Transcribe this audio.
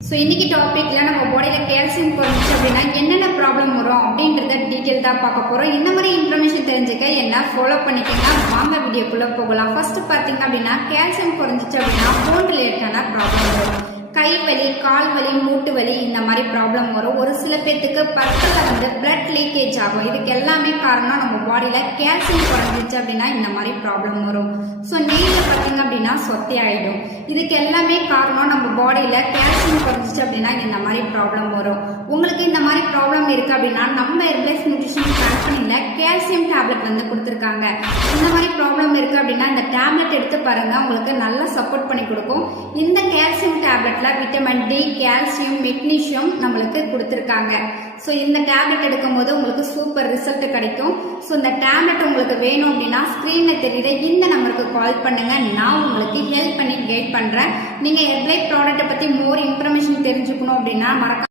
So இன்னைக்கு டாபிக்ல நம்ம பாடியில கால்சியம் குறைஞ்சிச்சு அப்படின்னா என்னென்ன ப்ராப்ளம் வரும் அப்படின்றத டீட்டெயில் தான் பார்க்க போறோம். இந்த மாதிரி இன்ஃபர்மேஷன் தெரிஞ்சுக்க என்ன ஃபாலோ பண்ணிக்கோங்க. வாங்க வீடியோக்குள்ள போகலாம். ஃபர்ஸ்ட் பார்த்தீங்க அப்படின்னா கால்சியம் குறைஞ்சிச்சு அப்படின்னா போன் ரிலேட்டடான ப்ராப்ளம் வரும். கை வலி, கால் வலி, மூட்டு வலி இந்த மாதிரி ப்ராப்ளம் வரும். ஒரு சில பேர்த்துக்கு பற்களில் பிளட் லீக்கேஜ் ஆகும். இதுக்கு எல்லாமே காரணம் நம்ம பாடியில கால்சியம் குறைஞ்சிச்சு அப்படின்னா இந்த மாதிரி ப்ராப்ளம் வரும். ஸோ நெய்யில் பார்த்தீங்க அப்படின்னா சொத்தை ஆயிடும். இதுக்கு எல்லாமே காரணம் நம்ம பாடியில கால்சியம் குறைஞ்சிச்சு அப்படின்னா இந்த மாதிரி ப்ராப்ளம் வரும். உங்களுக்கு இந்த மாதிரி ப்ராப்ளம் இருக்கு அப்படின்னா நம்ம ஹெர்பலைஃப் நியூட்ரிஷன் கம்பெனில கால்சியம் டேப்லெட் கொடுத்துருக்காங்க. இந்த மாதிரி ப்ராப்ளம் இருக்கு அப்படின்னா இந்த டேப்லெட் எடுத்து பாருங்க, உங்களுக்கு நல்லா சப்போர்ட் பண்ணி கொடுக்கும். இந்த கால்சியம் டேப்லெட்ல விட்டமின் டி, கால்சியம், மெக்னீசியம் நம்மளுக்கு கொடுத்துருக்காங்க. ஸோ இந்த டேப்லெட் எடுக்கும் போது உங்களுக்கு சூப்பர் ரிசல்ட் கிடைக்கும். ஸோ இந்த டேப்லெட் உங்களுக்கு வேணும் அப்படின்னா ஸ்கிரீன்ல தெரியுற இந்த நம்பருக்கு கால் பண்ணுங்க. நான் உங்களுக்கு ஹெல்ப் பண்ணி கைட் பண்றேன். நீங்க ஹெர்பலைஃப் ப்ராடக்ட்டை பத்தி மோர் இன்ஃபர்மேஷன் தெரிஞ்சுக்கணும் அப்படின்னா மறக்காம